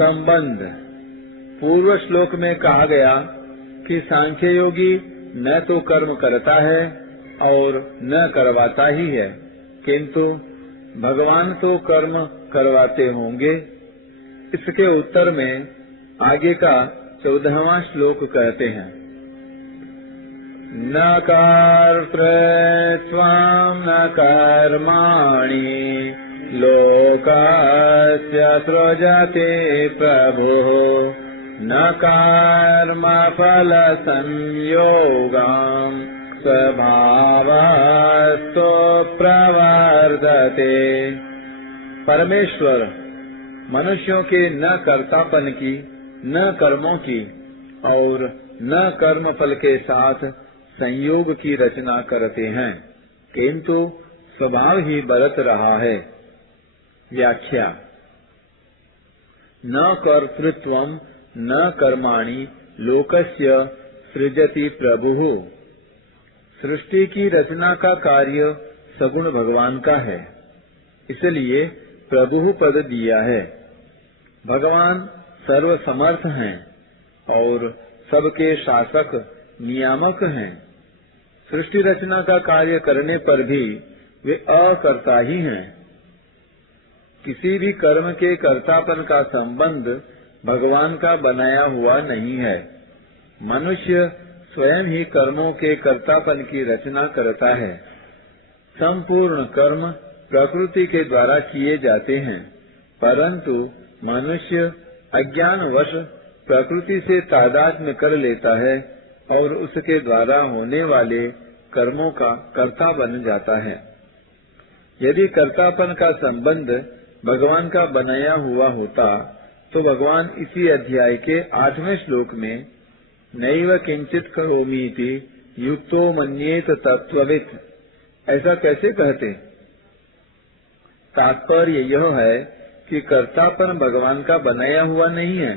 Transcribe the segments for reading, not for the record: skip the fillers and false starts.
संबंध। पूर्व श्लोक में कहा गया कि सांख्य योगी न तो कर्म करता है और न करवाता ही है, किंतु भगवान तो कर्म करवाते होंगे। इसके उत्तर में आगे का 14वां श्लोक कहते हैं, न कर्तृत्वं न कर्माणि लोकस्य सृजति प्रभुः न कर्मफल संयोगं स्वभावस्तु प्रवर्तते। परमेश्वर मनुष्यों के न कर्तापन की, न कर्मों की और न कर्म फल के साथ संयोग की रचना करते हैं, किंतु स्वभाव ही बरत रहा है। व्याख्या। न कर्तृत्वं न कर्माणि लोकस्य सृजति प्रभुः। सृष्टि की रचना का कार्य सगुण भगवान का है, इसलिए प्रभु पद दिया है। भगवान सर्व समर्थ हैं और सबके शासक नियामक हैं। सृष्टि रचना का कार्य करने पर भी वे अकर्ता ही हैं। किसी भी कर्म के कर्तापन का संबंध भगवान का बनाया हुआ नहीं है। मनुष्य स्वयं ही कर्मों के कर्तापन की रचना करता है। संपूर्ण कर्म प्रकृति के द्वारा किए जाते हैं, परंतु मनुष्य अज्ञानवश प्रकृति से तादात्म्य कर लेता है और उसके द्वारा होने वाले कर्मों का कर्ता बन जाता है। यदि कर्तापन का संबंध भगवान का बनाया हुआ होता तो भगवान इसी अध्याय के 8वें श्लोक में नैव किंचित करोमीति युक्तो मन्येत तत्त्ववित् ऐसा कैसे कहते। तात्पर्य यह है कि कर्तापन भगवान का बनाया हुआ नहीं है,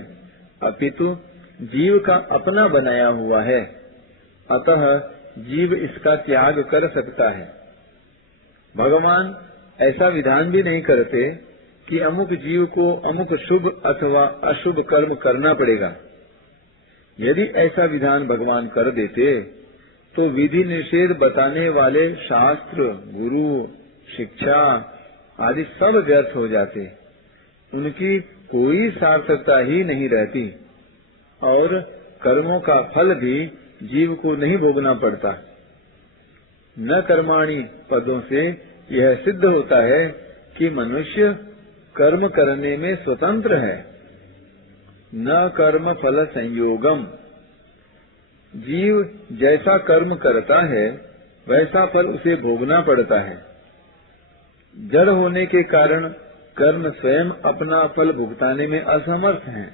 अपितु जीव का अपना बनाया हुआ है। अतः जीव इसका त्याग कर सकता है। भगवान ऐसा विधान भी नहीं करते कि अमुक जीव को अमुक शुभ अथवा अशुभ कर्म करना पड़ेगा। यदि ऐसा विधान भगवान कर देते तो विधि निषेध बताने वाले शास्त्र, गुरु, शिक्षा आदि सब व्यर्थ हो जाते। उनकी कोई सार्थकता ही नहीं रहती और कर्मों का फल भी जीव को नहीं भोगना पड़ता। न कर्माणि पदों से यह सिद्ध होता है कि मनुष्य कर्म करने में स्वतंत्र है। न कर्म फल संयोगम। जीव जैसा कर्म करता है वैसा फल उसे भोगना पड़ता है। जड़ होने के कारण कर्म स्वयं अपना फल भुगताने में असमर्थ हैं।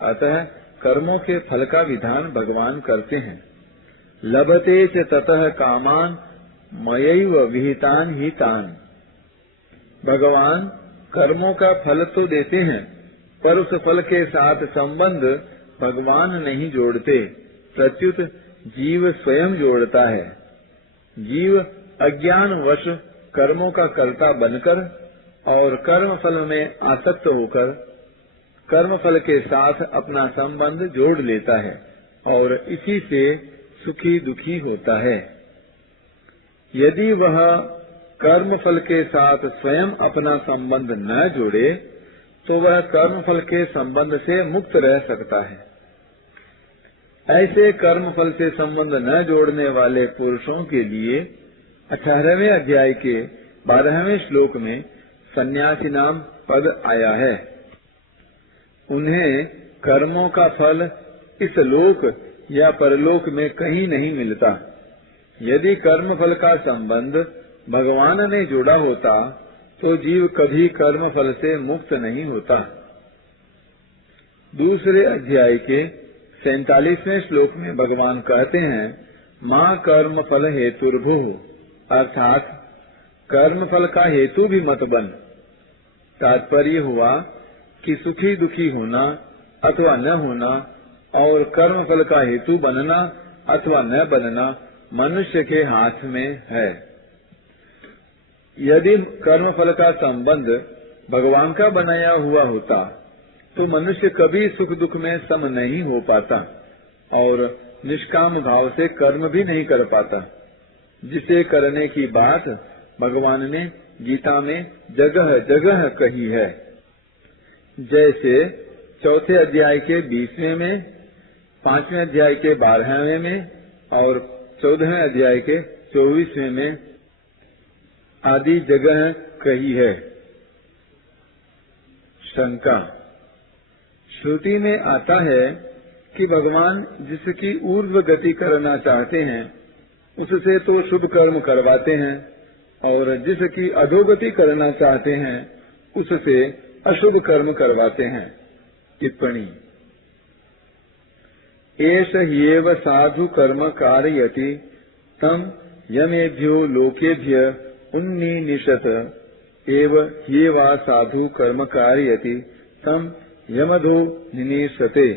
अतः कर्मों के फल का विधान भगवान करते हैं। लभते च ततः कामान मयैव विहितान ही तान। भगवान कर्मों का फल तो देते हैं, पर उस फल के साथ संबंध भगवान नहीं जोड़ते, प्रत्युत जीव स्वयं जोड़ता है। जीव अज्ञानवश कर्मों का कर्ता बनकर और कर्म फल में आसक्त होकर कर्म फल के साथ अपना संबंध जोड़ लेता है और इसी से सुखी दुखी होता है। यदि वह कर्म फल के साथ स्वयं अपना संबंध न जोड़े तो वह कर्म फल के संबंध से मुक्त रह सकता है। ऐसे कर्म फल से संबंध न जोड़ने वाले पुरुषों के लिए 18वें अध्याय के 12वें श्लोक में सन्यासी नाम पद आया है। उन्हें कर्मों का फल इस लोक या परलोक में कहीं नहीं मिलता। यदि कर्म फल का संबंध भगवान ने जोड़ा होता तो जीव कभी कर्म फल से मुक्त नहीं होता। दूसरे अध्याय के 47वें श्लोक में भगवान कहते हैं, माँ कर्म फल हेतुर्भुः, अर्थात कर्म फल का हेतु भी मत बन। तात्पर्य हुआ कि सुखी दुखी होना अथवा न होना और कर्म फल का हेतु बनना अथवा न बनना मनुष्य के हाथ में है। यदि कर्म फल का संबंध भगवान का बनाया हुआ होता तो मनुष्य कभी सुख दुख में सम नहीं हो पाता और निष्काम भाव से कर्म भी नहीं कर पाता, जिसे करने की बात भगवान ने गीता में जगह जगह कही है। जैसे चौथे अध्याय के 20वें में, 5वें अध्याय के 12वें में और 14वें अध्याय के 24वें में आदि जगह कही है। शंका। श्रुति में आता है कि भगवान जिसकी ऊर्ध्व गति करना चाहते हैं उससे तो शुभ कर्म करवाते हैं और जिसकी अधोगति करना चाहते हैं उससे अशुभ कर्म करवाते हैं। टिप्पणी। एष ह्येव साधु कर्म कारयति तम यमेभ्यो लोकेभ्य उन्निनिषत एव ह्येवा साधु कर्म कारयति तम यमधो निनीशते।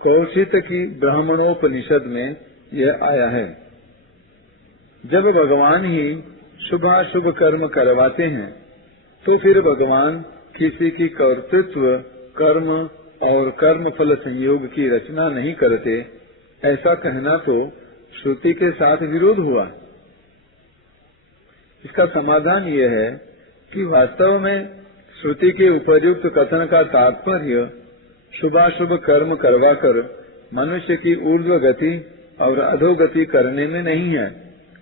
कौशिक की ब्राह्मणोपनिषद में यह आया है। जब भगवान ही शुभाशुभ कर्म करवाते हैं तो फिर भगवान किसी की कर्तृत्व, कर्म और कर्म फल संयोग की रचना नहीं करते, ऐसा कहना तो श्रुति के साथ विरोध हुआ। इसका समाधान ये है कि वास्तव में श्रुति के उपर्युक्त कथन का तात्पर्य शुभाशुभ कर्म करवाकर मनुष्य की ऊर्ध्व गति और अधोगति करने में नहीं है,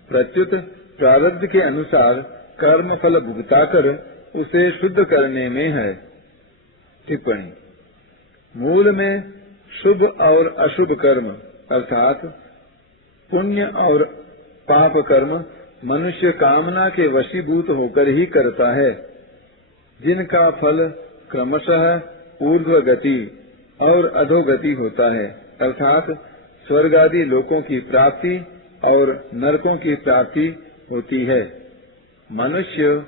प्रत्युत प्रारब्ध के अनुसार कर्म फल भुगताकर उसे शुद्ध करने में है। टिप्पणी। मूल में शुभ और अशुभ कर्म अर्थात पुण्य और पाप कर्म मनुष्य कामना के वशीभूत होकर ही करता है, जिनका फल क्रमशः ऊर्ध्व गति और अधोगति होता है, अर्थात स्वर्ग आदि लोकों की प्राप्ति और नरकों की प्राप्ति होती है। मनुष्य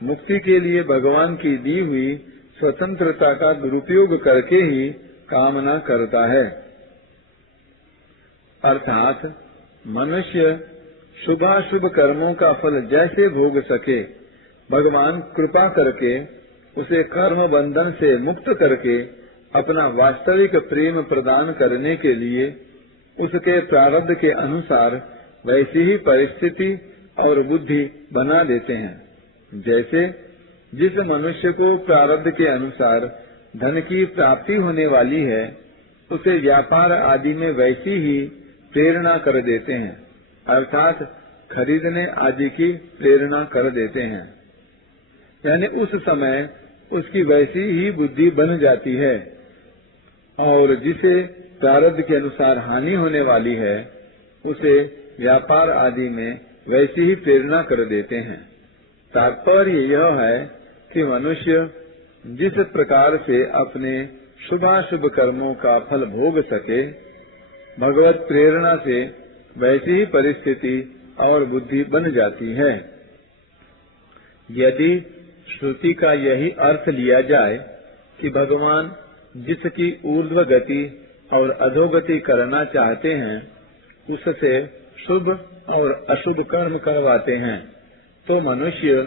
मुक्ति के लिए भगवान की दी हुई स्वतंत्रता का दुरुपयोग करके ही कामना करता है, अर्थात मनुष्य शुभाशुभ कर्मों का फल जैसे भोग सके, भगवान कृपा करके उसे कर्म बंधन से मुक्त करके अपना वास्तविक प्रेम प्रदान करने के लिए उसके प्रारब्ध के अनुसार वैसी ही परिस्थिति और बुद्धि बना देते हैं। जैसे जिस मनुष्य को प्रारब्ध के अनुसार धन की प्राप्ति होने वाली है, उसे व्यापार आदि में वैसी ही प्रेरणा कर देते हैं, अर्थात खरीदने आदि की प्रेरणा कर देते हैं। यानी उस समय उसकी वैसी ही बुद्धि बन जाती है और जिसे प्रारब्ध के अनुसार हानि होने वाली है उसे व्यापार आदि में वैसी ही प्रेरणा कर देते हैं। तात्पर्य यह है कि मनुष्य जिस प्रकार से अपने शुभाशुभ कर्मों का फल भोग सके, भगवत प्रेरणा से वैसी ही परिस्थिति और बुद्धि बन जाती है। यदि श्रुति का यही अर्थ लिया जाए कि भगवान जिसकी ऊर्ध्व गति और अधोगति करना चाहते हैं उससे शुभ और अशुभ कर्म करवाते हैं, तो मनुष्य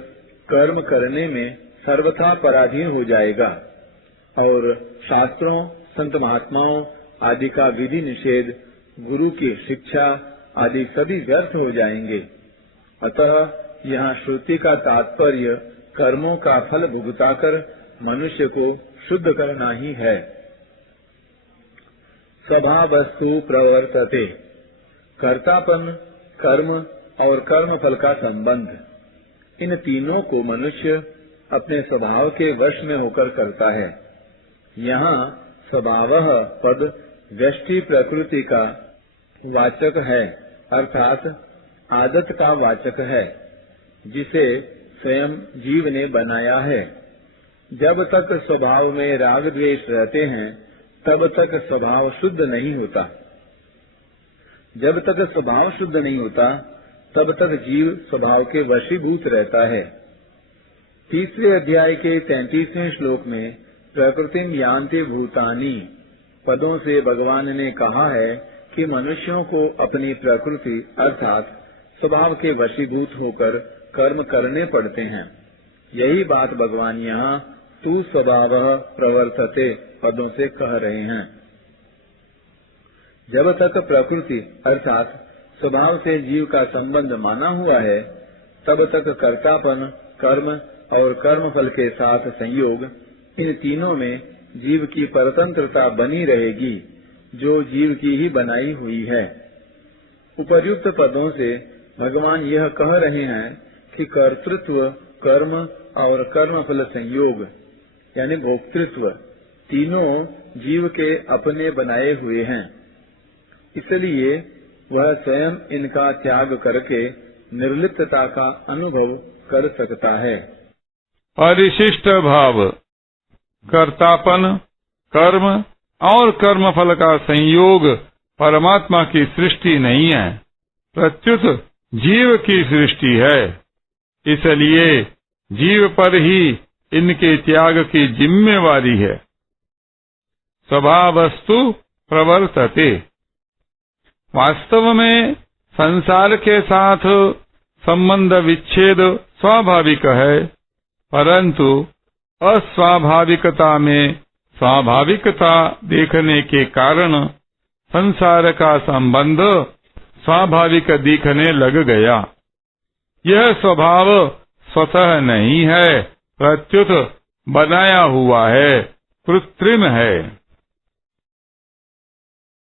कर्म करने में सर्वथा पराधीन हो जाएगा और शास्त्रों, संत महात्माओं आदि का विधि निषेध, गुरु की शिक्षा आदि सभी व्यर्थ हो जाएंगे। अतः यहाँ श्रुति का तात्पर्य कर्मों का फल भुगताकर मनुष्य को शुद्ध करना ही है। स्वभावस्तु प्रवर्तते। कर्तापन, कर्म और कर्म फल का संबंध, इन तीनों को मनुष्य अपने स्वभाव के वश में होकर करता है। यहाँ स्वभावः पद व्यष्टि प्रकृति का वाचक है, अर्थात आदत का वाचक है, जिसे स्वयं जीव ने बनाया है। जब तक स्वभाव में राग द्वेष रहते हैं तब तक स्वभाव शुद्ध नहीं होता। जब तक स्वभाव शुद्ध नहीं होता तब तक जीव स्वभाव के वशीभूत रहता है। 3वें अध्याय के 33वें श्लोक में प्रकृतिम यान्ति भूतानि पदों से भगवान ने कहा है कि मनुष्यों को अपनी प्रकृति अर्थात स्वभाव के वशीभूत होकर कर्म करने पड़ते हैं। यही बात भगवान यहाँ तू स्वभाव प्रवर्तते पदों से कह रहे हैं। जब तक प्रकृति अर्थात स्वभाव से जीव का संबंध माना हुआ है, तब तक कर्तापन, कर्म और कर्मफल के साथ संयोग, इन तीनों में जीव की परतंत्रता बनी रहेगी, जो जीव की ही बनाई हुई है। उपर्युक्त पदों से भगवान यह कह रहे हैं कि कर्तृत्व, कर्म और कर्मफल संयोग यानी भोक्तृत्व तीनों जीव के अपने बनाए हुए हैं, इसलिए वह स्वयं इनका त्याग करके निर्लिप्तता का अनुभव कर सकता है। परिशिष्ट भाव, कर्तापन, कर्म और कर्मफल का संयोग परमात्मा की सृष्टि नहीं है, प्रत्युत जीव की सृष्टि है। इसलिए जीव पर ही इनके त्याग की जिम्मेवारी है। स्वभावस्तु प्रवर्तते, वास्तव में संसार के साथ संबंध विच्छेद स्वाभाविक है, परंतु अस्वाभाविकता में स्वाभाविकता देखने के कारण संसार का संबंध स्वाभाविक दिखने लग गया। यह स्वभाव स्वतः नहीं है, प्रत्युत बनाया हुआ है, कृत्रिम है।